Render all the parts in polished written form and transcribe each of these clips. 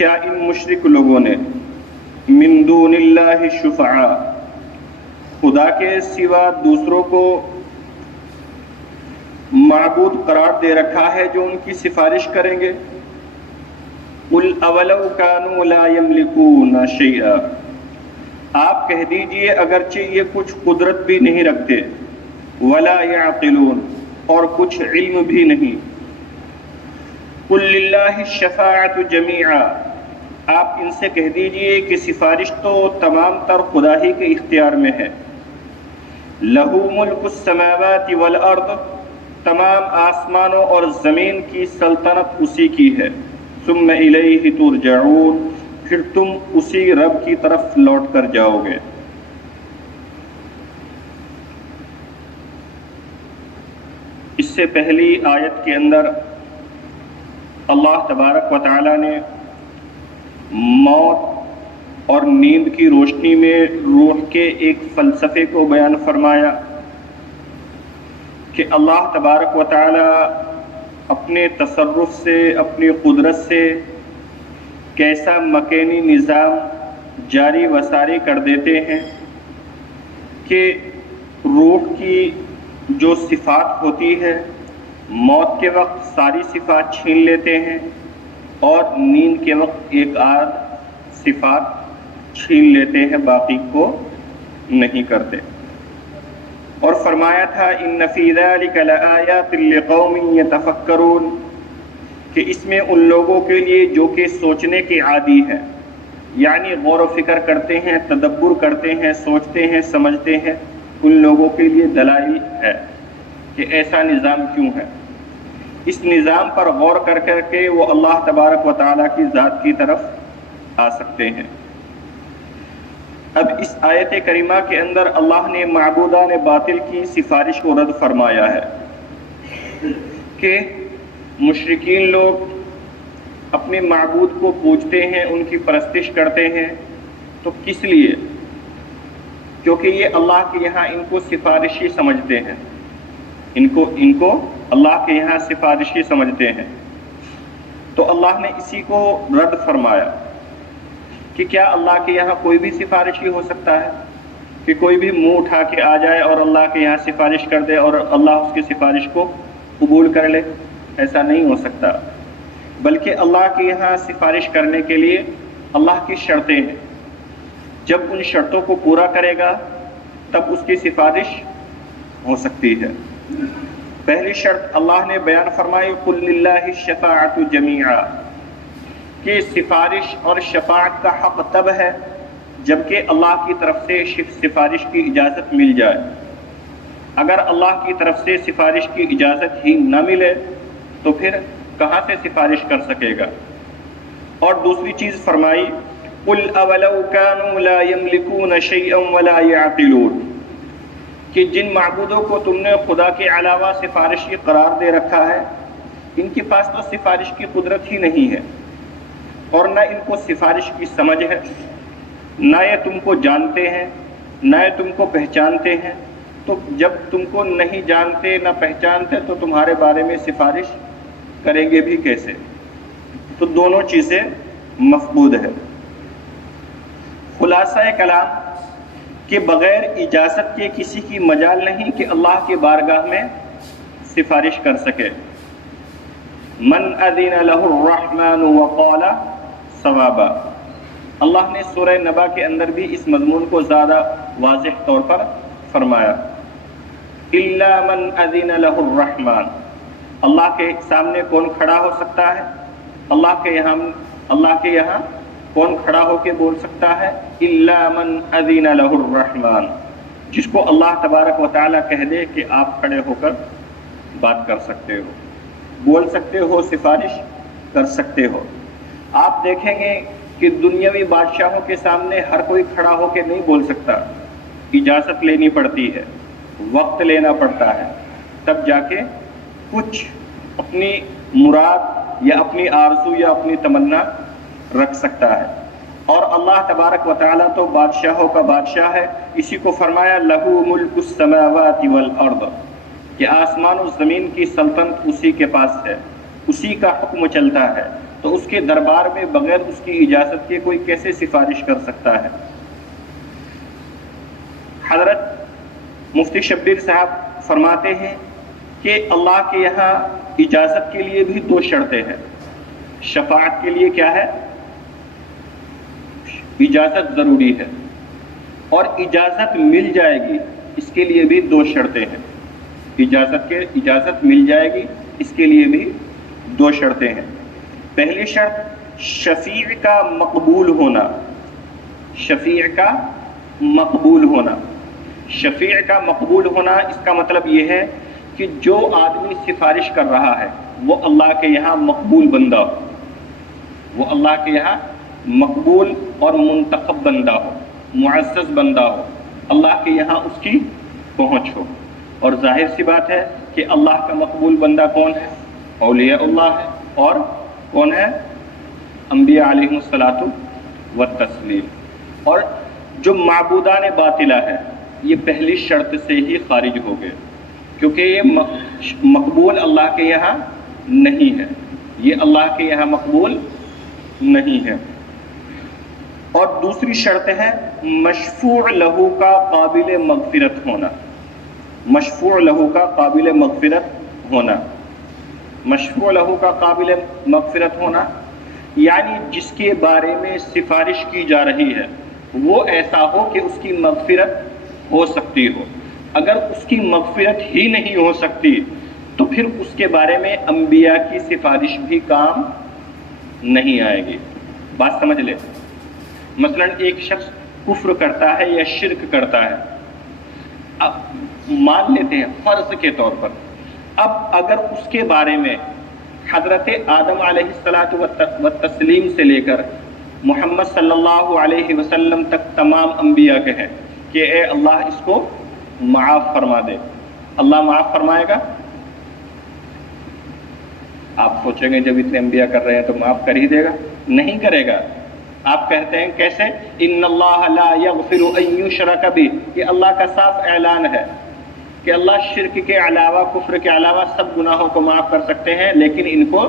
کیا ان مشرک لوگوں نے من دون اللہ شفعاء خدا کے سوا دوسروں کو معبود قرار دے رکھا ہے جو ان کی سفارش کریں گے؟ قل اولو کانوا لا یملکون شیئا، آپ کہہ دیجئے اگرچہ یہ کچھ قدرت بھی نہیں رکھتے، ولا یعقلون اور کچھ علم بھی نہیں۔ قل للہ الشفاعۃ جمیعا، آپ ان سے کہہ دیجئے کہ سفارش تو تمام تر خدا ہی کے اختیار میں ہے۔ لہ ملک السماوات والارض، تمام آسمانوں اور زمین کی سلطنت اسی کی ہے۔ ثم الیہ ترجعون، پھر تم اسی رب کی طرف لوٹ کر جاؤ گے۔ اس سے پہلی آیت کے اندر اللہ تبارک و تعالی نے موت اور نیند کی روشنی میں روح کے ایک فلسفے کو بیان فرمایا کہ اللہ تبارک و تعالی اپنے تصرف سے، اپنی قدرت سے کیسا مکینی نظام جاری و ساری کر دیتے ہیں کہ روح کی جو صفات ہوتی ہے موت کے وقت ساری صفات چھین لیتے ہیں اور نیند کے وقت ایک آدھ صفات چھین لیتے ہیں، باقی کو نہیں کرتے۔ اور فرمایا تھا ان فی ذلک لآیات لقوم یتفکرون، کہ اس میں ان لوگوں کے لیے جو کہ سوچنے کے عادی ہیں، یعنی غور و فکر کرتے ہیں، تدبر کرتے ہیں، سوچتے ہیں، سمجھتے ہیں، ان لوگوں کے لیے دلائل ہے کہ ایسا نظام کیوں ہے۔ اس نظام پر غور کر کر کے وہ اللہ تبارک و تعالیٰ کی ذات کی طرف آ سکتے ہیں۔ اب اس آیت کریمہ کے اندر اللہ نے معبودان باطل کی سفارش کو رد فرمایا ہے کہ مشرکین لوگ اپنے معبود کو پوجتے ہیں، ان کی پرستش کرتے ہیں، تو کس لیے؟ کیونکہ یہ اللہ کے یہاں ان کو سفارشی سمجھتے ہیں، ان کو اللہ کے یہاں سفارشی سمجھتے ہیں۔ تو اللہ نے اسی کو رد فرمایا کہ کیا اللہ کے یہاں کوئی بھی سفارشی ہو سکتا ہے کہ کوئی بھی منہ اٹھا کے آ جائے اور اللہ کے یہاں سفارش کر دے اور اللہ اس کی سفارش کو قبول کر لے؟ ایسا نہیں ہو سکتا، بلکہ اللہ کے یہاں سفارش کرنے کے لیے اللہ کی شرطیں ہیں۔ جب ان شرطوں کو پورا کرے گا تب اس کی سفارش ہو سکتی ہے۔ پہلی شرط اللہ نے بیان فرمائی قل للہ الشفاعۃ جمیعا، کہ سفارش اور شفاعت کا حق تب ہے جبکہ اللہ کی طرف سے سفارش کی اجازت مل جائے۔ اگر اللہ کی طرف سے سفارش کی اجازت ہی نہ ملے تو پھر کہاں سے سفارش کر سکے گا؟ اور دوسری چیز فرمائی قل اولو کانوا لا یملکون شیئا ولا یعقلون، کہ جن معبودوں کو تم نے خدا کے علاوہ سفارشی قرار دے رکھا ہے ان کے پاس تو سفارش کی قدرت ہی نہیں ہے، اور نہ ان کو سفارش کی سمجھ ہے، نہ یہ تم کو جانتے ہیں، نہ یہ تم کو پہچانتے ہیں۔ تو جب تم کو نہیں جانتے نہ پہچانتے تو تمہارے بارے میں سفارش کریں گے بھی کیسے؟ تو دونوں چیزیں مفقود ہے۔ خلاصہ کلام کہ بغیر اجازت کے کسی کی مجال نہیں کہ اللہ کے بارگاہ میں سفارش کر سکے۔ من اذن له الرحمن وقال صوابا، اللہ نے سورہ نبا کے اندر بھی اس مضمون کو زیادہ واضح طور پر فرمایا۔ الا من اذن له الرحمن، اللہ کے سامنے کون کھڑا ہو سکتا ہے؟ اللہ کے یہاں کون کھڑا ہو کے بول سکتا ہے؟ الا من اذن له الرحمن، جس کو اللہ تبارک و تعالیٰ کہہ دے کہ آپ کھڑے ہو کر بات کر سکتے ہو، بول سکتے ہو، سفارش کر سکتے ہو۔ آپ دیکھیں گے کہ دنیاوی بادشاہوں کے سامنے ہر کوئی کھڑا ہو کے نہیں بول سکتا، اجازت لینی پڑتی ہے، وقت لینا پڑتا ہے، تب جا کے کچھ اپنی مراد یا اپنی آرزو یا اپنی تمنا رکھ سکتا ہے۔ اور اللہ تبارک و تعالیٰ تو بادشاہوں کا بادشاہ ہے، اسی کو فرمایا لہو ملک السماوات والارض، کہ آسمان و زمین کی سلطنت اسی کے پاس ہے، اسی کا حکم چلتا ہے، تو اس کے دربار میں بغیر اس کی اجازت کے کوئی کیسے سفارش کر سکتا ہے؟ حضرت مفتی شبیر صاحب فرماتے ہیں کہ اللہ کے یہاں اجازت کے لیے بھی دو شرطیں ہیں. شفاعت کے لیے کیا ہے؟ اجازت ضروری ہے، اور اجازت مل جائے گی اس کے لیے بھی دو شرطیں ہیں. اجازت مل جائے گی اس کے لیے بھی دو شرطیں ہیں. پہلی شرط شفیع کا مقبول ہونا. شفیع کا مقبول ہونا. شفیع کا مقبول ہونا اس کا مطلب یہ ہے کہ جو آدمی سفارش کر رہا ہے وہ اللہ کے یہاں مقبول بندہ ہو، وہ اللہ کے یہاں مقبول اور منتخب بندہ ہو، معزز بندہ ہو، اللہ کے یہاں اس کی پہنچ ہو. اور ظاہر سی بات ہے کہ اللہ کا مقبول بندہ کون ہے؟ اولیاء اللہ ہے. اور کون ہے؟ انبیاء علیہم الصلاۃ والتسلیم. اور جو معبودان باطلہ ہے یہ پہلی شرط سے ہی خارج ہو گئے، کیونکہ یہ مقبول اللہ کے یہاں نہیں ہے، یہ اللہ کے یہاں مقبول نہیں ہے. اور دوسری شرط ہے مشفوع لہو کا قابل مغفرت ہونا. مشفوع لہو کا قابل مغفرت ہونا. مشفوع لہو کا قابل مغفرت ہونا یعنی جس کے بارے میں سفارش کی جا رہی ہے وہ ایسا ہو کہ اس کی مغفرت ہو سکتی ہو. اگر اس کی مغفرت ہی نہیں ہو سکتی تو پھر اس کے بارے میں انبیاء کی سفارش بھی کام نہیں آئے گی. بات سمجھ لے. مثلا ایک شخص کفر کرتا ہے یا شرک کرتا ہے، اب مان لیتے ہیں فرض کے طور پر، اب اگر اس کے بارے میں حضرت آدم علیہ الصلاۃ والتسلیم سے لے کر محمد صلی اللہ علیہ وسلم تک تمام انبیاء کہیں کہ اے اللہ اس کو معاف فرما دے، اللہ معاف فرمائے گا؟ آپ سوچیں گے جب اتنے انبیاء کر رہے ہیں تو معاف کر ہی دے گا؟ نہیں کرے گا. آپ کہتے ہیں کیسے؟ ان اللہ لا یغفر ان یشرک بہ، یہ اللہ کا صاف اعلان ہے کہ اللہ شرک کے علاوہ، کفر کے علاوہ سب گناہوں کو معاف کر سکتے ہیں لیکن ان کو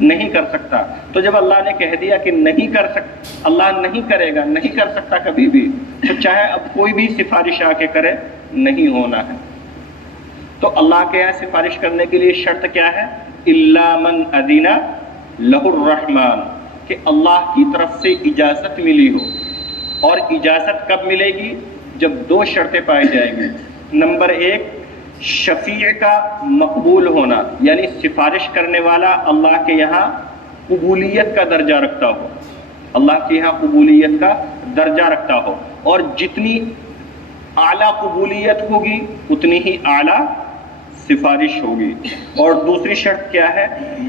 نہیں کر سکتا. تو جب اللہ نے کہہ دیا کہ نہیں کر سکتا، اللہ نہیں کرے گا، نہیں کر سکتا کبھی بھی، تو چاہے اب کوئی بھی سفارش آ کے کرے نہیں ہونا ہے. تو اللہ کے یہاں سفارش کرنے کے لیے شرط کیا ہے؟ الا من اذن لہ الرحمن، کہ اللہ کی طرف سے اجازت ملی ہو. اور اجازت کب ملے گی؟ جب دو شرطیں پائی جائیں گی. نمبر ایک، شفیع کا مقبول ہونا، یعنی سفارش کرنے والا اللہ کے یہاں قبولیت کا درجہ رکھتا ہو، اللہ کے یہاں قبولیت کا درجہ رکھتا ہو، اور جتنی اعلیٰ قبولیت ہوگی اتنی ہی اعلیٰ سفارش ہوگی. اور دوسری شرط کیا ہے؟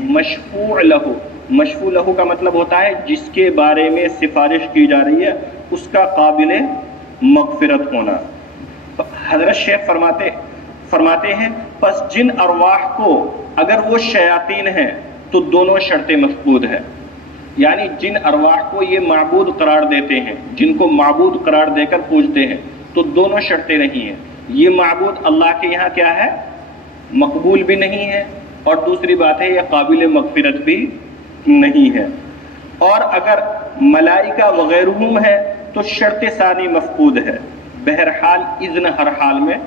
مشفوع لہو. مشفوع لہو کا مطلب ہوتا ہے جس کے بارے میں سفارش کی جا رہی ہے اس کا قابل مغفرت ہونا. حضرت شیخ فرماتے ہیں پس جن ارواح کو اگر وہ شیاطین ہیں تو دونوں شرطیں مفقود ہیں. یعنی جن ارواح کو یہ معبود قرار دیتے ہیں، جن کو معبود قرار دے کر پوجتے ہیں، تو دونوں شرطیں نہیں ہیں. یہ معبود اللہ کے یہاں کیا ہے؟ مقبول بھی نہیں ہے، اور دوسری بات ہے یہ قابل مغفرت بھی نہیں ہے. اور اگر ملائکہ وغیرہم ہے تو شرط ثانی مفقود ہے. بہرحال اذن ہر حال میں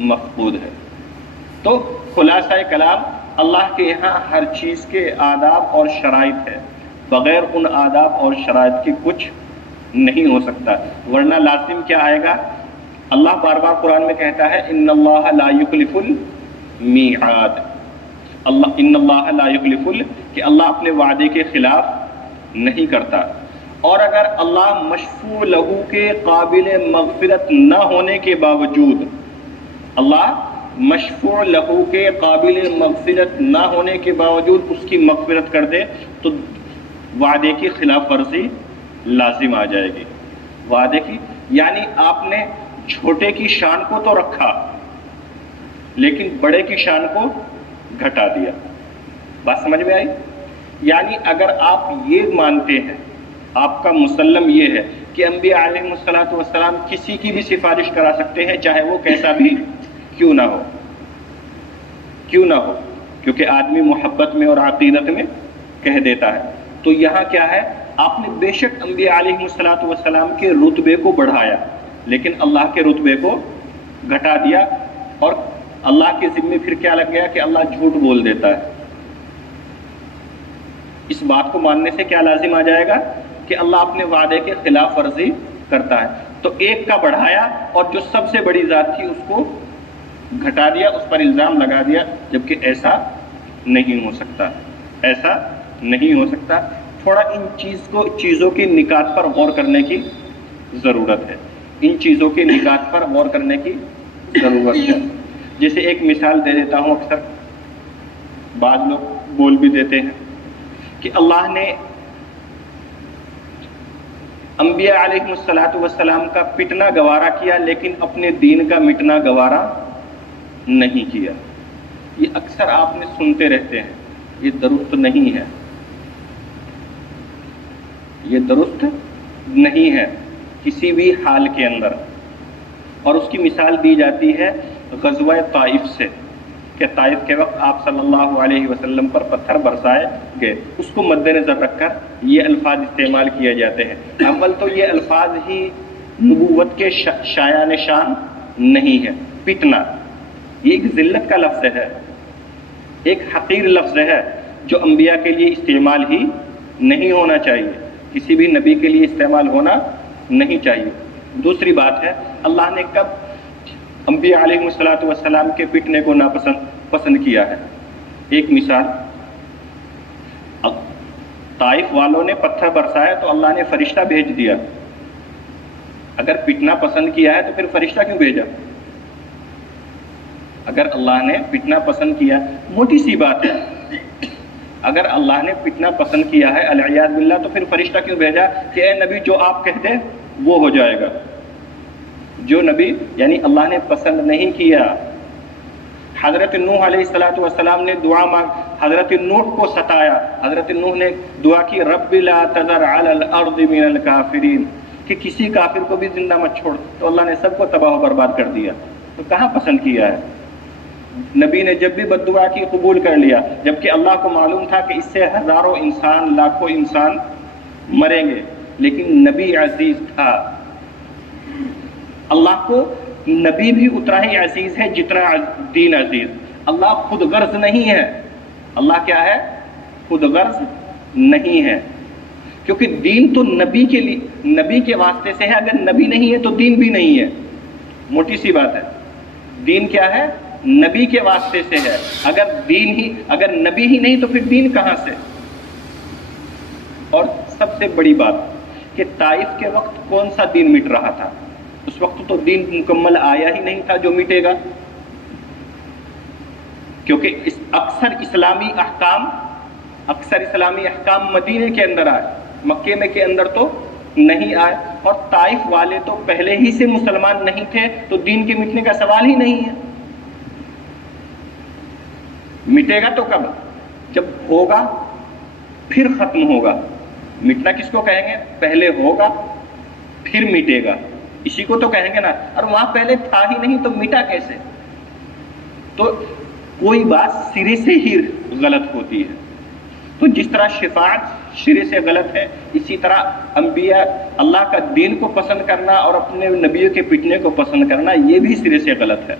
مفقود ہے. تو خلاصہ کلام، اللہ کے یہاں ہر چیز کے آداب اور شرائط ہے، بغیر ان آداب اور شرائط کے کچھ نہیں ہو سکتا. ورنہ لازم کیا آئے گا؟ اللہ بار بار قرآن میں کہتا ہے ان اللہ لا یخلف المیعاد. ان اللہ لا یخلف کہ اللہ اپنے وعدے کے خلاف نہیں کرتا. اور اگر اللہ مشفوع لہو کے قابل مغفرت نہ ہونے کے باوجود، اللہ مشفوع لہو کے قابل مغفرت نہ ہونے کے باوجود اس کی مغفرت کر دے تو وعدے کی خلاف ورزی لازم آ جائے گی. وعدے کی یعنی آپ نے چھوٹے کی شان کو تو رکھا لیکن بڑے کی شان کو گھٹا دیا. بات سمجھ میں آئی؟ یعنی اگر آپ یہ مانتے ہیں، آپ کا مسلم یہ ہے کہ انبیاء علیہ الصلاۃ والسلام کسی کی بھی سفارش کرا سکتے ہیں چاہے وہ کیسا بھی کیوں نہ ہو، کیونکہ آدمی محبت میں اور عقیدت میں کہہ دیتا ہے تو یہاں کیا ہے، آپ نے بے شک انبیاء علیہ السلام کے رتبے کو بڑھایا، لیکن اللہ کے رتبے کو گھٹا دیا، اور اللہ کے ذمے پھر کیا لگ گیا کہ اللہ جھوٹ بول دیتا ہے۔ اس بات کو ماننے سے کیا لازم آ جائے گا کہ اللہ اپنے وعدے کے خلاف ورزی کرتا ہے۔ تو ایک کا بڑھایا اور جو سب سے بڑی ذات تھی اس کو گھٹا دیا، اس پر الزام لگا دیا، جبکہ ایسا نہیں ہو سکتا، ایسا نہیں ہو سکتا۔ تھوڑا ان چیزوں کی نکات پر غور کرنے کی ضرورت ہے، ان چیزوں کے نکات پر غور کرنے کی ضرورت ہے۔ جیسے ایک مثال دے دیتا ہوں، اکثر بعض لوگ بول بھی دیتے ہیں کہ اللہ نے انبیاء علیہ السلام کا پٹنا گوارا کیا لیکن اپنے دین کا مٹنا گوارا نہیں کیا۔ یہ اکثر آپ نے سنتے رہتے ہیں، یہ درست نہیں ہے، یہ درست نہیں ہے کسی بھی حال کے اندر۔ اور اس کی مثال دی جاتی ہے غزوہ طائف سے، کہ طائف کے وقت آپ صلی اللہ علیہ وسلم پر پتھر برسائے گئے، اس کو مد نظر رکھ کر یہ الفاظ استعمال کیے جاتے ہیں۔ اول تو یہ الفاظ ہی نبوت کے شایان شان نہیں ہے۔ پٹنا یہ ایک ذلت کا لفظ ہے، ایک حقیر لفظ ہے جو انبیاء کے لیے استعمال ہی نہیں ہونا چاہیے، کسی بھی نبی کے لیے استعمال ہونا نہیں چاہیے۔ دوسری بات ہے، اللہ نے کب انبیاء علیہ السلام کے پٹنے کو پسند کیا ہے؟ ایک مثال، طائف والوں نے پتھر برسایا تو اللہ نے فرشتہ بھیج دیا۔ اگر پٹنا پسند کیا ہے تو پھر فرشتہ کیوں بھیجا؟ اگر اللہ نے پٹنا پسند کیا، موٹی سی بات ہے، اگر اللہ نے پٹنا پسند کیا ہے العیاذ باللہ، تو پھر فرشتہ کیوں بھیجا کہ اے نبی جو آپ کہہ دیں وہ ہو جائے گا؟ جو نبی یعنی اللہ نے پسند نہیں کیا۔ حضرت نوح علیہ السلام نے دعا مانگ، حضرت نوح کو ستایا، حضرت نوح نے دعا کی رب لا تذر علی الارض من الکافرین، کہ کسی کافر کو بھی زندہ مت چھوڑ، تو اللہ نے سب کو تباہ و برباد کر دیا۔ تو کہاں پسند کیا ہے؟ نبی نے جب بھی بد دعا کی قبول کر لیا، جبکہ اللہ کو معلوم تھا کہ اس سے ہزاروں انسان، لاکھوں انسان مریں گے، لیکن نبی عزیز تھا۔ اللہ کو نبی بھی اتنا ہی عزیز ہے جتنا دین عزیز۔ اللہ خود غرض نہیں ہے، اللہ کیا ہے؟ خود غرض نہیں ہے، کیونکہ دین تو نبی کے لیے، نبی کے واسطے سے ہے، اگر نبی نہیں ہے تو دین بھی نہیں ہے۔ موٹی سی بات ہے، دین کیا ہے؟ نبی کے واسطے سے ہے، اگر نبی ہی نہیں تو پھر دین کہاں سے؟ اور سب سے بڑی بات کہ طائف کے وقت کون سا دین مٹ رہا تھا؟ اس وقت تو دین مکمل آیا ہی نہیں تھا جو مٹے گا، کیونکہ اکثر اسلامی احکام مدینے کے اندر آئے، مکے میں کے اندر تو نہیں آئے، اور طائف والے تو پہلے ہی سے مسلمان نہیں تھے، تو دین کے مٹنے کا سوال ہی نہیں ہے۔ مٹے گا تو کب؟ جب ہوگا پھر ختم ہوگا۔ مٹنا کس کو کہیں گے؟ پہلے ہوگا پھر مٹے گا، اسی کو تو کہیں گے نا۔ اور وہاں پہلے تھا ہی نہیں تو مٹا کیسے؟ تو کوئی بات سرے سے ہی غلط ہوتی ہے۔ تو جس طرح شفاعت سرے سے غلط ہے، اسی طرح انبیاء اللہ کا دین کو پسند کرنا اور اپنے نبیوں کے پٹنے کو پسند کرنا یہ بھی سرے سے غلط ہے۔